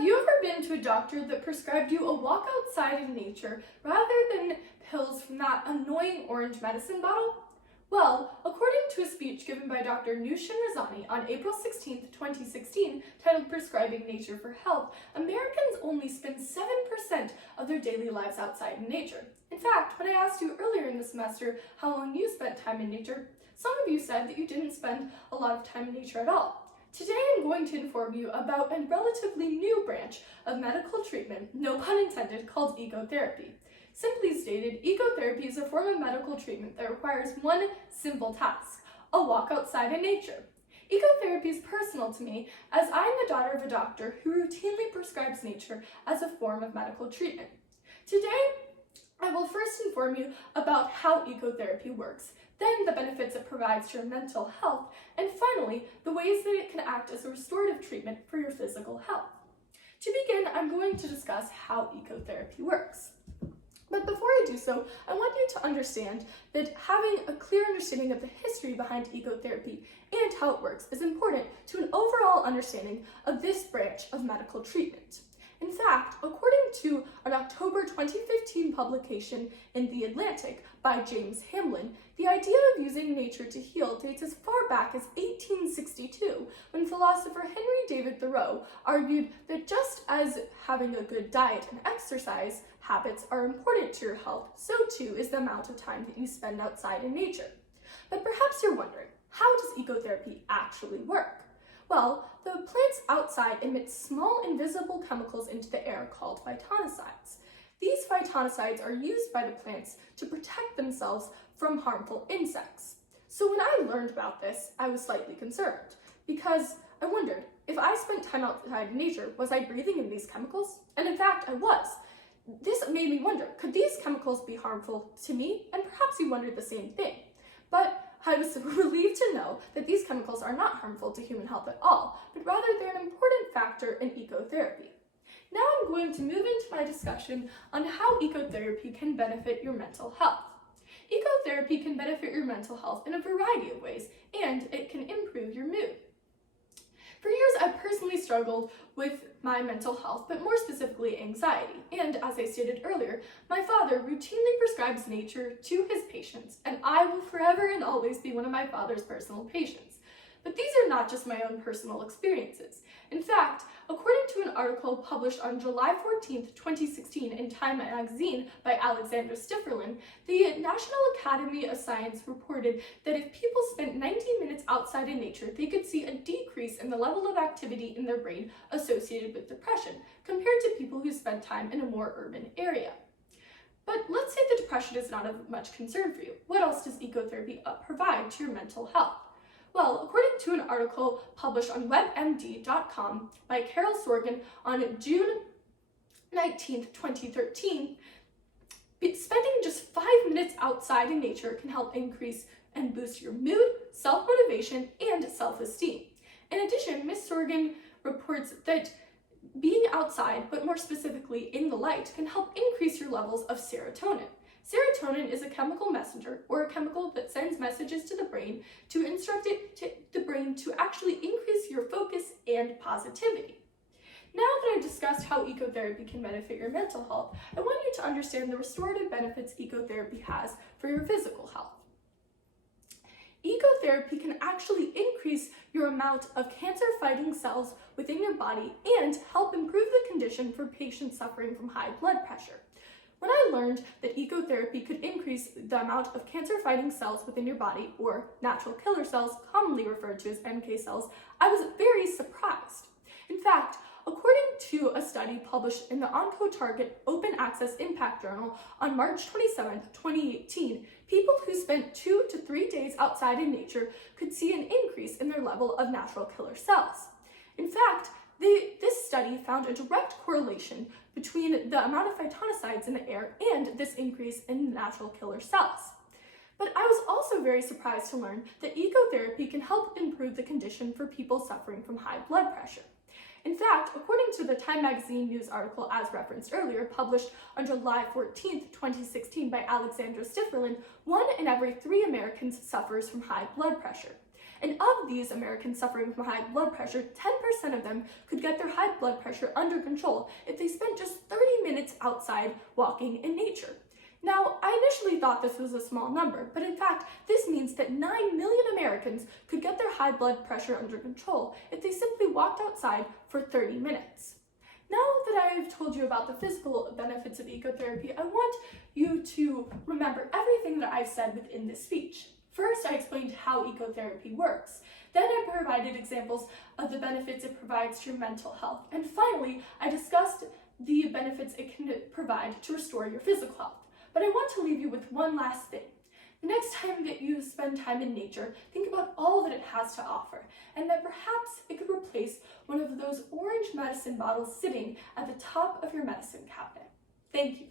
Have you ever been to a doctor that prescribed you a walk outside in nature rather than pills from that annoying orange medicine bottle? Well, according to a speech given by Dr. Nushin Razani on April 16, 2016, titled Prescribing Nature for Health, Americans only spend 7% of their daily lives outside in nature. In fact, when I asked you earlier in the semester how long you spent time in nature, some of you said that you didn't spend a lot of time in nature at all. Today I'm going to inform you about a relatively new branch of medical treatment, no pun intended, called ecotherapy. Simply stated, ecotherapy is a form of medical treatment that requires one simple task: a walk outside in nature. Ecotherapy is personal to me as I am the daughter of a doctor who routinely prescribes nature as a form of medical treatment. Today, I will first inform you about how ecotherapy works, then the benefits it provides to your mental health, and finally, the ways that it can act as a restorative treatment for your physical health. To begin, I'm going to discuss how ecotherapy works. But before I do so, I want you to understand that having a clear understanding of the history behind ecotherapy and how it works is important to an overall understanding of this branch of medical treatment. In fact, according to an October 2015 publication in The Atlantic by James Hamlin, the idea of using nature to heal dates as far back as 1862, when philosopher Henry David Thoreau argued that just as having a good diet and exercise habits are important to your health, so too is the amount of time that you spend outside in nature. But perhaps you're wondering, how does ecotherapy actually work? Well, the plants outside emit small invisible chemicals into the air called phytoncides. These phytoncides are used by the plants to protect themselves from harmful insects. So when I learned about this, I was slightly concerned because I wondered, if I spent time outside in nature, was I breathing in these chemicals? And in fact, I was. This made me wonder, could these chemicals be harmful to me? And perhaps you wondered the same thing. But I was relieved to know that these chemicals are not harmful to human health at all, but rather they're an important factor in ecotherapy. Now I'm going to move into my discussion on how ecotherapy can benefit your mental health. Ecotherapy can benefit your mental health in a variety of ways, and it can improve your mood. For years, I personally struggled with my mental health, but more specifically anxiety. And as I stated earlier, my father routinely prescribes nature to his patients, and I will forever and always be one of my father's personal patients. But these are not just my own personal experiences. In fact, according to an article published on July 14, 2016 in Time magazine by Alexandra Stifferlin, the National Academy of Science reported that if people spent 90 minutes outside in nature, they could see a decrease in the level of activity in their brain associated with depression compared to people who spent time in a more urban area. But let's say the depression is not of much concern for you. What else does ecotherapy provide to your mental health? Well, according to an article published on WebMD.com by Carol Sorgan on June 19, 2013, spending just 5 minutes outside in nature can help increase and boost your mood, self-motivation, and self-esteem. In addition, Ms. Sorgan reports that being outside, but more specifically in the light, can help increase your levels of serotonin. Serotonin is a chemical messenger, or a chemical that sends messages to the brain to instruct the brain to actually increase your focus and positivity. Now that I've discussed how ecotherapy can benefit your mental health, I want you to understand the restorative benefits ecotherapy has for your physical health. Ecotherapy can actually increase your amount of cancer-fighting cells within your body and help improve the condition for patients suffering from high blood pressure. When I learned that ecotherapy could increase the amount of cancer-fighting cells within your body, or natural killer cells, commonly referred to as NK cells, I was very surprised. In fact, according to a study published in the OncoTarget Open Access Impact Journal on March 27, 2018, people who spent 2 to 3 days outside in nature could see an increase in their level of natural killer cells. In fact, this study found a direct correlation between the amount of phytoncides in the air and this increase in natural killer cells. But I was also very surprised to learn that ecotherapy can help improve the condition for people suffering from high blood pressure. In fact, according to the Time magazine news article as referenced earlier, published on July 14, 2016 by Alexandra Stifferlin, 1 in every 3 Americans suffers from high blood pressure. And of these Americans suffering from high blood pressure, 10% of them could get their high blood pressure under control if they spent just 30 minutes outside walking in nature. Now, I initially thought this was a small number, but in fact, this means that 9 million Americans could get their high blood pressure under control if they simply walked outside for 30 minutes. Now that I have told you about the physical benefits of ecotherapy, I want you to remember everything that I've said within this speech. First, I explained how ecotherapy works. Then I provided examples of the benefits it provides to your mental health. And finally, I discussed the benefits it can provide to restore your physical health. But I want to leave you with one last thing. The next time that you spend time in nature, think about all that it has to offer, and that perhaps it could replace one of those orange medicine bottles sitting at the top of your medicine cabinet. Thank you.